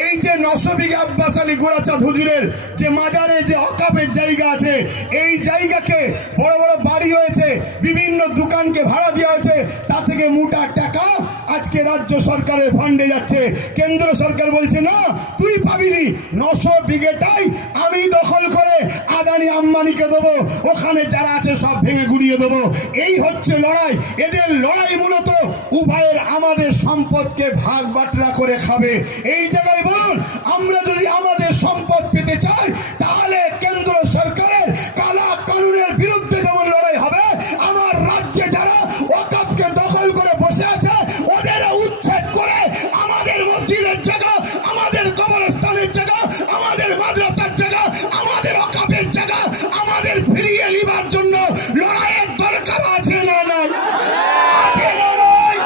এই যে 900 বিঘা আব্বাস আলী গোরাচাঁদ হুজুরের যে মাজারে যে অকাপের জায়গা আছে, এই জায়গাকে বড় বড় বাড়ি হয়েছে, বিভিন্ন দোকানকে ভাড়া দেওয়া হয়েছে, তা থেকে মোটা টাকা আজকে রাজ্য সরকারের ফান্ডে যাচ্ছে। কেন্দ্র সরকার বলছে না, তুই পাবিনি, 900 বিঘেটাই আমি দখল করে আদানি আম্বানিকে দেবো, ওখানে যারা আছে সব ভেঙে গুড়িয়ে দেবো। এই হচ্ছে লড়াই। এদের লড়াই মূলত উভয়ের আমাদের সম্পদকে ভাগ বাটরা করে খাবে। এই জায়গায় বলুন, আমরা যদি আমাদের সম্পদ পেতে চাই, তাহলে কেন্দ্র সরকারের কালা কানুনের বিরুদ্ধে যেমন লড়াই হবে, আমার রাজ্যে যারা ওয়াকফকে দখল করে বসে আছে ওদের উচ্ছেদ করে আমাদের মসজিদের জায়গা, আমাদের কবরস্থানের জায়গা, আমাদের মাদ্রাসার জায়গা, আমাদের ওয়াকফের জায়গা আমাদের ফিরিয়ে নেবার জন্য লড়াইয়ের দরকার আছে না? নাই আছে না? নাই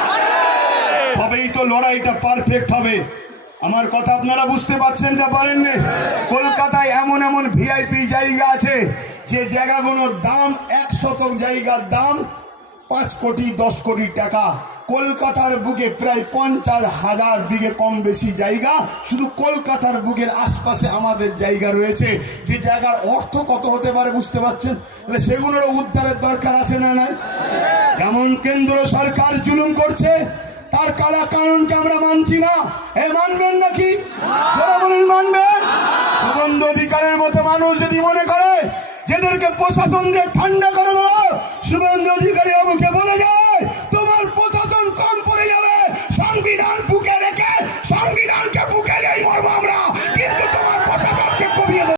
তবেই তো লড়াইটা পারফেক্ট হবে। আমার কথা আপনারা বুঝতে পারছেন না পারেন না? কলকাতায় এমন এমন ভিআইপি জায়গা আছে যে জায়গাগুলোর দাম 1 শতক জায়গার দাম 5 কোটি 10 কোটি টাকা। কলকাতার বুকে প্রায় 50,000 বিঘে কম বেশি জায়গা শুধু কলকাতার বুকের আশপাশে আমাদের জায়গা রয়েছে, যে জায়গার অর্থ কত হতে পারে বুঝতে পারছেন? তাহলে সেগুলোরও উদ্ধারের দরকার আছে না? নাই? এমন কেন্দ্র সরকার জুলুম করছে, তার কালা কানুনকে আমরা মানছি না। মানবেন নাকি? বলেন মানবেন? শুভেন্দু অধিকারের মতো মানুষ যদি মনে করে যেদেরকে প্রশাসন দিয়ে ঠান্ডা করে দেবো, শুভেন্দু অধিকারী বাবুকে বলে যায়